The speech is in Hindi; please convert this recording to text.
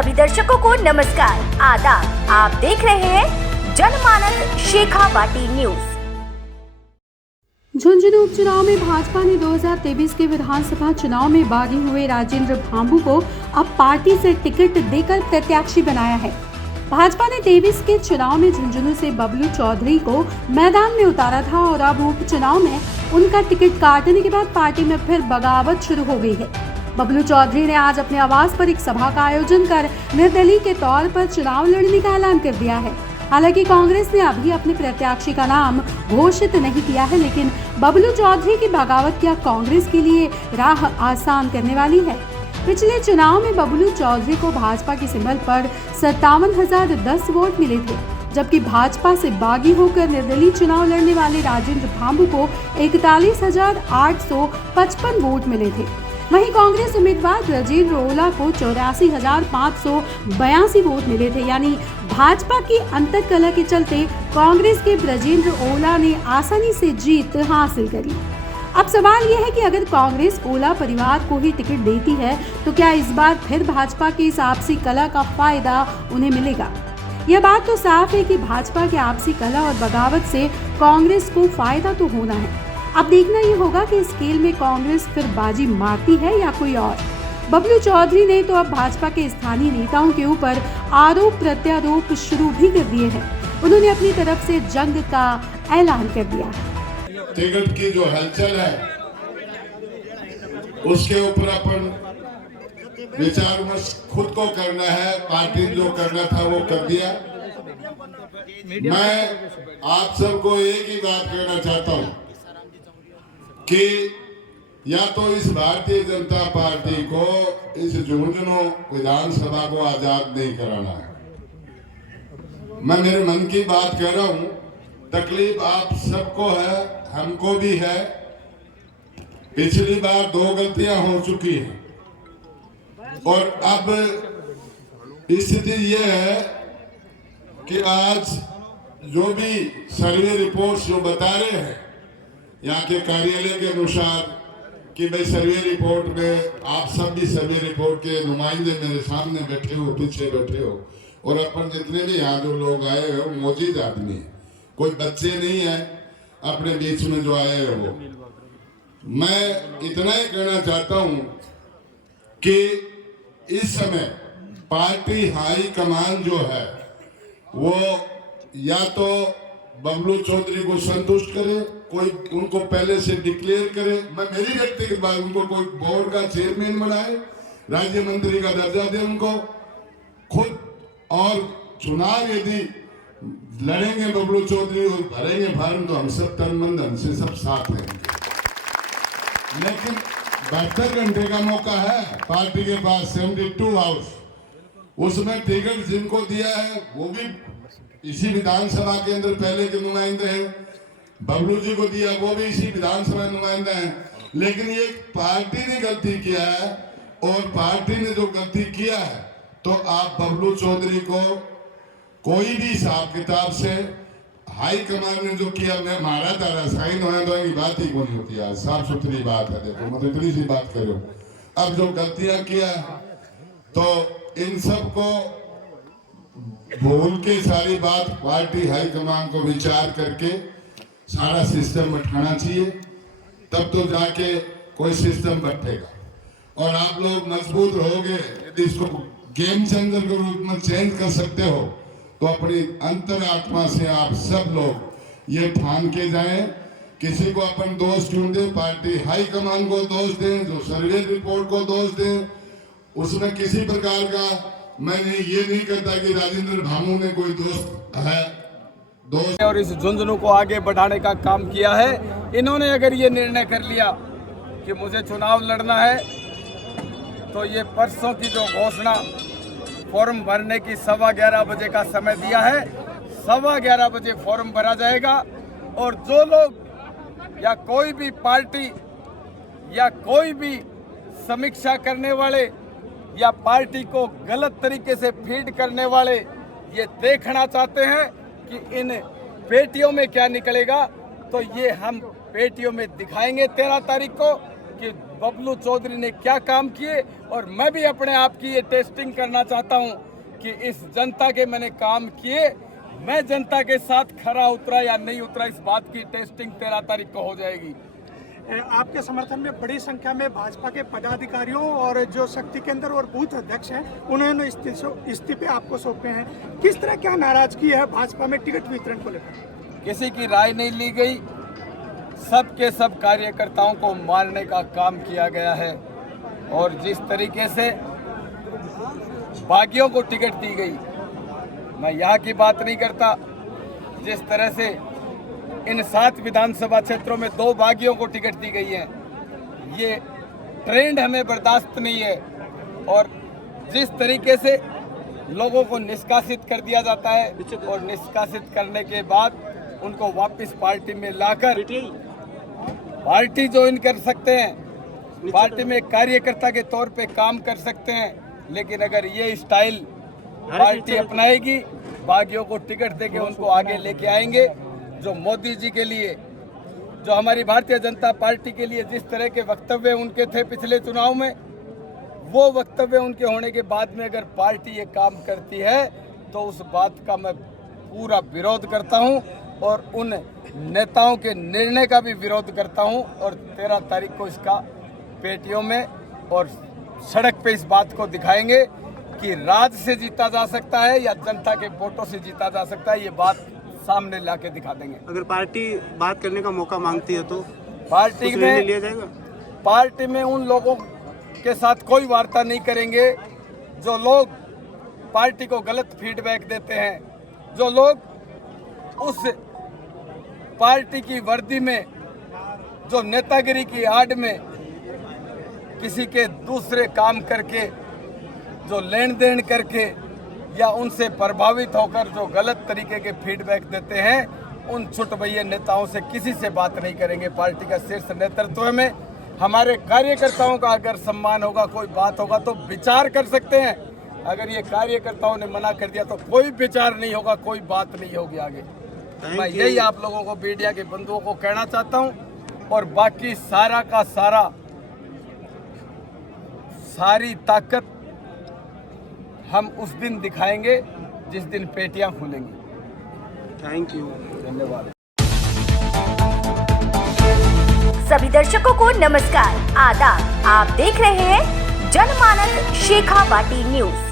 सभी दर्शकों को नमस्कार, आदाब। आप देख रहे हैं जनमानस शेखावाटी न्यूज। झुंझुनू उपचुनाव में भाजपा ने 2023 के विधानसभा चुनाव में बागी हुए राजेंद्र भांबू को अब पार्टी से टिकट देकर प्रत्याशी बनाया है। भाजपा ने 23 के चुनाव में झुंझुनू से बबलू चौधरी को मैदान में उतारा था और अब उपचुनाव में उनका टिकट काटने के बाद पार्टी में फिर बगावत शुरू हो गई है। बबलू चौधरी ने आज अपने आवास पर एक सभा का आयोजन कर निर्दलीय के तौर पर चुनाव लड़ने का ऐलान कर दिया है। हालांकि कांग्रेस ने अभी अपने प्रत्याशी का नाम घोषित नहीं किया है, लेकिन बबलू चौधरी की बगावत क्या कांग्रेस के लिए राह आसान करने वाली है। पिछले चुनाव में बबलू चौधरी को भाजपा के सिंबल पर 57,010 वोट मिले थे, जबकि भाजपा से बागी होकर निर्दलीय चुनाव लड़ने वाले राजेंद्र भांबू को 41,855 वोट मिले थे। वहीं कांग्रेस उम्मीदवार ब्रजेंद्र ओला को 84,582 वोट मिले थे। यानी भाजपा की अंतरकलह के चलते कांग्रेस के ब्रजेंद्र ओला ने आसानी से जीत हासिल करी। अब सवाल यह है कि अगर कांग्रेस ओला परिवार को ही टिकट देती है तो क्या इस बार फिर भाजपा की इस आपसी कलह का फायदा उन्हें मिलेगा। यह बात तो साफ है कि भाजपा के आपसी कलह और बगावत से कांग्रेस को फायदा तो होना है। अब देखना ये होगा कि इस खेल में कांग्रेस फिर बाजी मारती है या कोई और। बबलू चौधरी ने तो अब भाजपा के स्थानीय नेताओं के ऊपर आरोप प्रत्यारोप शुरू भी कर दिए हैं। उन्होंने अपनी तरफ से जंग का ऐलान कर दिया है। टिकट की जो हलचल है उसके ऊपर अपन विचार विमर्श खुद को करना है। पार्टी जो करना था वो कर दिया। मैं आप सबको एक ही बात कहना चाहता हूं कि या तो इस भारतीय जनता पार्टी को इस झुंझुनू विधानसभा को आजाद नहीं कराना है। मैं मेरे मन की बात कह रहा हूं। तकलीफ आप सबको है, हमको भी है। पिछली बार 2 गलतियां हो चुकी हैं और अब स्थिति यह है कि आज जो भी सर्वे रिपोर्ट्स जो बता रहे हैं यहाँ के कार्यालय के अनुसार कि भाई सर्वे रिपोर्ट में आप सब भी सर्वे रिपोर्ट के नुमाइंदे मेरे सामने बैठे हो, पीछे बैठे हो, और अपन जितने भी यहाँ जो लोग आए हैं वो मौजूद आदमी है, कोई बच्चे नहीं है अपने बीच में जो आए हैं वो। मैं इतना ही कहना चाहता हूँ कि इस समय पार्टी हाई कमान जो है वो या तो बबलू चौधरी को संतुष्ट करे, कोई उनको पहले से डिक्लेयर करे। मैं मेरी व्यक्तिगत बात, उनको कोई बोर्ड का चेयरमैन बनाए, राज्य मंत्री का दर्जा दे उनको खुद, और चुनाव यदि लड़ेंगे बबलू चौधरी और भरेंगे फार्म तो हम सब तन मन धन से सब साथ रहेंगे। लेकिन 72 घंटे का मौका है पार्टी के पास, 72 आवर्स। उसमें टिकट जिनको दिया है वो भी इसी विधानसभा के अंदर पहले के नुमाइंदे हैं, बबलू जी को दिया वो भी इसी विधानसभा नुमाइंदे हैं। लेकिन ये पार्टी ने गलती किया है और पार्टी ने जो गलती किया है तो आप बबलू चौधरी को कोई भी हिसाब किताब से हाई कमान ने जो किया, मैं मारा था साइन होने दो की बात ही को नहीं होती। आज साफ सुथरी बात है। देखो मैं तो इतनी सी बात करूं। अब जो गलतियां किया तो इन सब को भूल के सारी बात पार्टी हाई कमान को विचार करके सारा सिस्टम बैठाना चाहिए, तब तो जाके कोई सिस्टम बैठेगा और आप लोग मजबूत रहोगे। यदि इसको गेम चेंजर के रूप में चेंज कर सकते हो तो अपनी अंतरात्मा से आप सब लोग ये ठान के जाएं। किसी को अपन दोष क्यों दें, पार्टी हाई कमान को दोष दें, जो सर्वे रिपोर्ट को दोष दें, उसमें किसी प्रकार का मैंने ये नहीं कहता कि राजेंद्र भांबू ने कोई दोस्त है दोस्त। और इस झुंझुनू को आगे बढ़ाने का काम किया है। इन्होंने अगर ये निर्णय कर लिया कि मुझे चुनाव लड़ना है तो ये परसों की जो घोषणा फॉर्म भरने की 11:15 बजे का समय दिया है, 11:15 बजे फॉर्म भरा जाएगा और जो लोग या कोई भी पार्टी या कोई भी समीक्षा करने वाले या पार्टी को गलत तरीके से फीड करने वाले ये देखना चाहते हैं कि इन पेटियों में क्या निकलेगा, तो ये हम पेटियों में दिखाएंगे 13 तारीख को कि बबलू चौधरी ने क्या काम किए, और मैं भी अपने आप की ये टेस्टिंग करना चाहता हूँ कि इस जनता के मैंने काम किए, मैं जनता के साथ खरा उतरा या नहीं उतरा, इस बात की टेस्टिंग 13 तारीख को हो जाएगी। आपके समर्थन में बड़ी संख्या में भाजपा के पदाधिकारियों और जो शक्ति केंद्र और बूथ अध्यक्ष हैं उन्होंने इस्तीफे आपको सौंपे हैं। किस तरह क्या नाराजगी है भाजपा में टिकट वितरण को लेकर? किसी की राय नहीं ली गई, सबके सब कार्यकर्ताओं को मारने का काम किया गया है, और जिस तरीके से बागियों को टिकट दी गई, मैं यहाँ की बात नहीं करता, जिस तरह से इन 7 विधानसभा क्षेत्रों में 2 बागियों को टिकट दी गई है, ये ट्रेंड हमें बर्दाश्त नहीं है। और जिस तरीके से लोगों को निष्कासित कर दिया जाता है, और निष्कासित करने के बाद उनको वापस पार्टी में लाकर पार्टी ज्वाइन कर सकते हैं, पार्टी में कार्यकर्ता के तौर पे काम कर सकते हैं, लेकिन अगर ये स्टाइल पार्टी अपनाएगी, बागियों को टिकट देके उनको आगे लेके आएंगे, जो मोदी जी के लिए, जो हमारी भारतीय जनता पार्टी के लिए जिस तरह के वक्तव्य उनके थे पिछले चुनाव में, वो वक्तव्य उनके होने के बाद में अगर पार्टी ये काम करती है तो उस बात का मैं पूरा विरोध करता हूं, और उन नेताओं के निर्णय का भी विरोध करता हूं। और 13 तारीख को इसका पेटियों में और सड़क पे इस बात को दिखाएंगे कि राज से जीता जा सकता है या जनता के वोटों से जीता जा सकता है, ये बात सामने लाके दिखा देंगे। अगर पार्टी बात करने का मौका मांगती है तो पार्टी में लिया जाएगा? पार्टी में उन लोगों के साथ कोई वार्ता नहीं करेंगे जो लोग पार्टी को गलत फीडबैक देते हैं, जो लोग उस पार्टी की वर्दी में, जो नेतागिरी की आड़ में किसी के दूसरे काम करके, जो लेन देन करके या उनसे प्रभावित होकर जो गलत तरीके के फीडबैक देते हैं, उन छुटभैये नेताओं से किसी से बात नहीं करेंगे। पार्टी का शीर्ष नेतृत्व में हमारे कार्यकर्ताओं का अगर सम्मान होगा, कोई बात होगा तो विचार कर सकते हैं। अगर ये कार्यकर्ताओं ने मना कर दिया तो कोई विचार नहीं होगा, कोई बात नहीं होगी आगे। मैं यही आप लोगों को, मीडिया के बंधुओं को कहना चाहता हूं, और बाकी सारा का सारा, सारी ताकत हम उस दिन दिखाएंगे जिस दिन पेटियां खुलेंगी। थैंक यू, धन्यवाद। सभी दर्शकों को नमस्कार, आदाब। आप देख रहे हैं जनमानस शेखावाटी न्यूज।